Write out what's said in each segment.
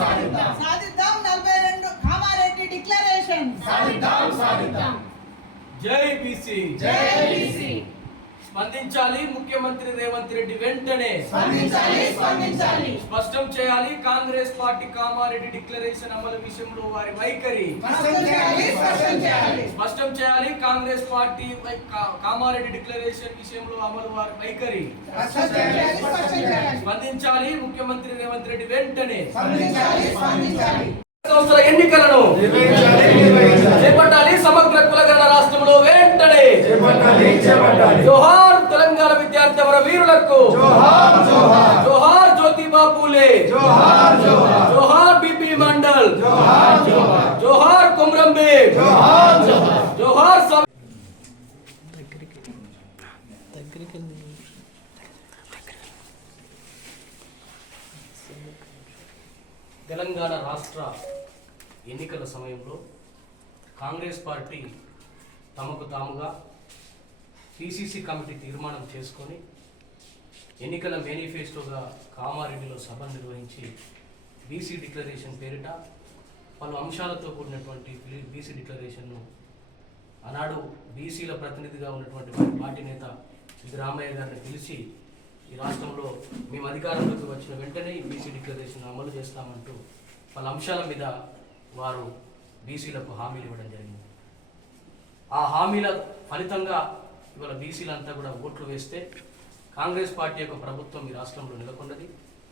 సాధిద్దాం 42 కామారెడ్డి డిక్లరేషన్ సాధిద్దాం. జై బీసీ. స్పందించాలి ముఖ్యమంత్రి రేవంత్ రెడ్డి వెంటనే స్పష్టం చేయాలి కాంగ్రెస్ పార్టీ కామారెడ్డి డిక్లరేషన్ అమలు విషయంలో వారి వైఖరి. స్పష్టం చేయాలి కాంగ్రెస్ పార్టీ కామారెడ్డి డిక్లరేషన్ విషయంలో అమలు వారి వైఖరి. స్పందించాలి ముఖ్యమంత్రి రేవంత్ రెడ్డి వెంటనే సంవత్సరాల ఎన్నికలను చేపట్టాలి. సమగ్ర కులగణన రాష్ట్రంలో వెంటనే జోహార్ తెలంగాణ విద్యార్థి అమర వీరులకు, జోహార్ జ్యోతిబా పూలే, జోహార్ బిపి మండల్, జోహార్ కొమ్రం భీమ్, జోహార్ తెలంగాణ రాష్ట్ర ఎన్నికల సమయంలో కాంగ్రెస్ పార్టీ తమకు తాముగా పిసిసి కమిటీ తీర్మానం చేసుకొని ఎన్నికల మేనిఫెస్టోగా కామారెడ్డిలో సభ నిర్వహించి బీసీ డిక్లరేషన్ పేరిట పలు అంశాలతో కూడినటువంటి బీసీ డిక్లరేషన్ను ఆనాడు బీసీల ప్రతినిధిగా ఉన్నటువంటి పార్టీ నేత రామయ్య గారిని పిలిచి ఈ రాష్ట్రంలో మేము అధికారంలోకి వచ్చిన వెంటనే ఈ బీసీ డిక్లరేషన్ అమలు చేస్తామంటూ పలు అంశాల మీద వారు బీసీలకు హామీలు ఇవ్వడం జరిగింది. ఆ హామీల ఫలితంగా ఇవాళ బీసీలంతా కూడా ఓట్లు వేస్తే కాంగ్రెస్ పార్టీ యొక్క ప్రభుత్వం ఈ రాష్ట్రంలో నెలకొన్నది.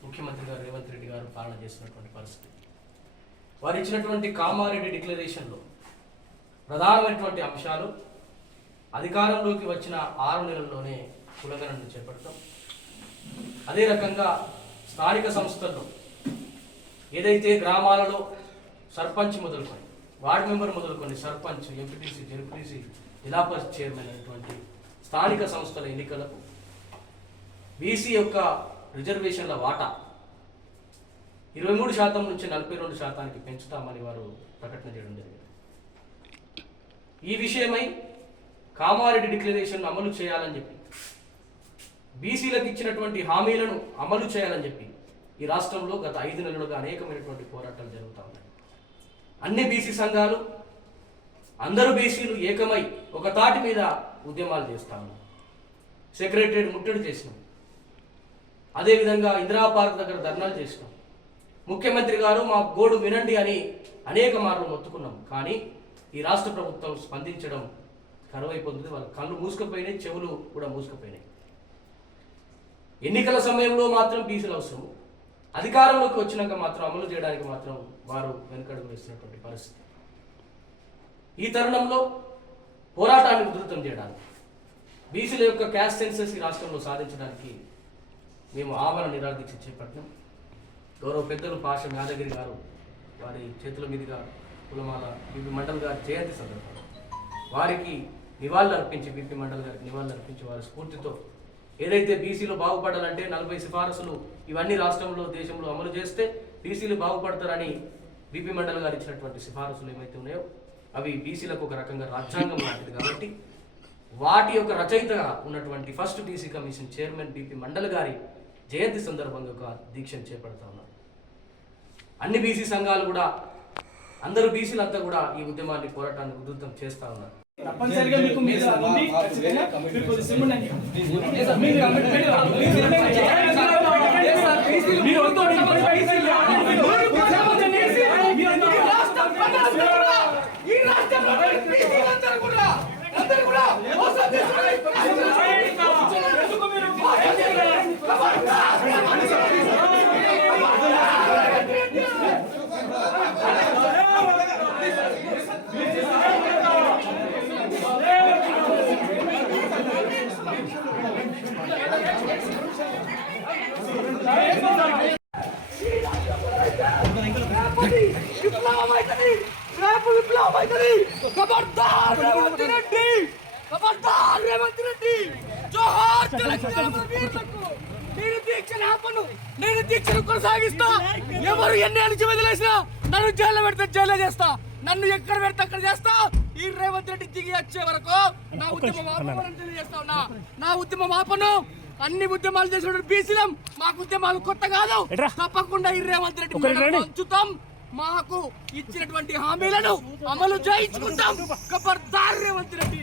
ముఖ్యమంత్రి గారు రేవంత్ రెడ్డి గారు పాలన చేసినటువంటి పరిస్థితి. వారు ఇచ్చినటువంటి కామారెడ్డి డిక్లరేషన్లో ప్రధానమైనటువంటి అంశాలు అధికారంలోకి వచ్చిన 6 నెలల్లోనే కులగణనను చేపడతాం. అదే రకంగా స్థానిక సంస్థల్లో ఏదైతే గ్రామాలలో సర్పంచ్ మొదలుకొని వార్డు మెంబర్ మొదలుకొని సర్పంచ్, ఎంపీటీసీ, జెడ్పీటీసీ, జిల్లా పరిషత్ చైర్మన్ అయినటువంటి స్థానిక సంస్థల ఎన్నికలకు బీసీ యొక్క రిజర్వేషన్ల వాటా 23% నుంచి 42% పెంచుతామని వారు ప్రకటన చేయడం జరిగింది. ఈ విషయమై కామారెడ్డి డిక్లరేషన్ అమలు చేయాలని చెప్పి బీసీలకు ఇచ్చినటువంటి హామీలను అమలు చేయాలని చెప్పి ఈ రాష్ట్రంలో గత 5 నెలలుగా అనేకమైనటువంటి పోరాటాలు జరుగుతూ ఉన్నాయి. అన్ని బీసీ సంఘాలు, అందరూ బీసీలు ఏకమై ఒక తాటి మీద ఉద్యమాలు చేస్తా ఉన్నారు. సెక్రటరియట్ ముట్టడి చేసినాం. అదేవిధంగా ఇందిరా పార్క్ దగ్గర ధర్నాలు చేసినాం. ముఖ్యమంత్రి గారు మా గోడు వినండి అని అనేక మార్లు మొత్తుకున్నాం. కానీ ఈ రాష్ట్ర ప్రభుత్వం స్పందించడం కరువైపోతుంది. వాళ్ళ కళ్ళు మూసుకుపోయినాయి, చెవులు కూడా మూసుకుపోయినాయి. ఎన్నికల సమయంలో మాత్రం బీసీలు అవసరం, అధికారంలోకి వచ్చినాక మాత్రం అమలు చేయడానికి మాత్రం వారు వెనుకడుగు వేస్తున్నటువంటి పరిస్థితి. ఈ తరుణంలో పోరాటాన్ని ఉధృతం చేయడానికి, బీసీల యొక్క క్యాస్ట్ సెన్సస్ ఈ రాష్ట్రంలో సాధించడానికి మేము ఆమరణ నిరాదీక్ష చేపట్టినాం. గౌరవ పెద్దలు పాషం యాదగిరి గారు వారి చేతుల మీదుగా కులమాల బిపి మండల్ గారి జయంతి సందర్భంగా వారికి నివాళులు అర్పించి, బిపి మండల్ గారికి నివాళులు అర్పించి వారి స్ఫూర్తితో ఏదైతే బీసీలు బాగుపడాలంటే 40 సిఫారసులు ఇవన్నీ రాష్ట్రంలో దేశంలో అమలు చేస్తే బీసీలు బాగుపడతారని బిపి మండల్ గారు ఇచ్చినటువంటి సిఫారసులు ఏమైతే ఉన్నాయో అవి బీసీలకు ఒక రకంగా రాజ్యాంగం లాంటిది. కాబట్టి వాటి యొక్క రచయితగా ఉన్నటువంటి first BC commission chairman BP mandal గారి జయంతి సందర్భంగా ఒక దీక్షను చేపడతా ఉన్నారు. అన్ని బీసీ సంఘాలు కూడా, అందరూ బీసీలంతా కూడా ఈ ఉద్యమాన్ని, పోరాటాన్ని ఉధృతం చేస్తా ఉన్నారు. తప్పనిసరిగా మీకు మీద ఉంది. ఖచ్చితంగా మీరు కొద్ది సిమ్ముండండి. ఈ రాష్ట్రంలో బీసీలందరూ కూడా అందరూ కూడా మోసం చేస్తున్నారు. ఎందుకు మీరు నేను దీక్షను కొనసాగిస్తా. ఎవరు ఎన్ని అణిచి వదిలేసినా నన్ను జైల్లో పెడితే జైల్లో చేస్తా, నన్ను ఎక్కడ పెడితే అక్కడ చేస్తా. ఈ రేవంత్ రెడ్డి దిగి వచ్చే వరకు నా ఉద్యమం ఆపను తెలియజేస్తా ఉన్నా. నా ఉద్యమం ఆపను. అన్ని ఉద్యమాలు చేసిన బీసీలం. మాకు ఉద్యమాలు కొత్త కాదు. తప్పకుండా ఈ రేవంత్ రెడ్డి పంచుతాం. మాకు ఇచ్చినటువంటి హామీలను అమలు చేయించుకుంటాం. ఖబర్దార్ రేవంత్ రెడ్డి.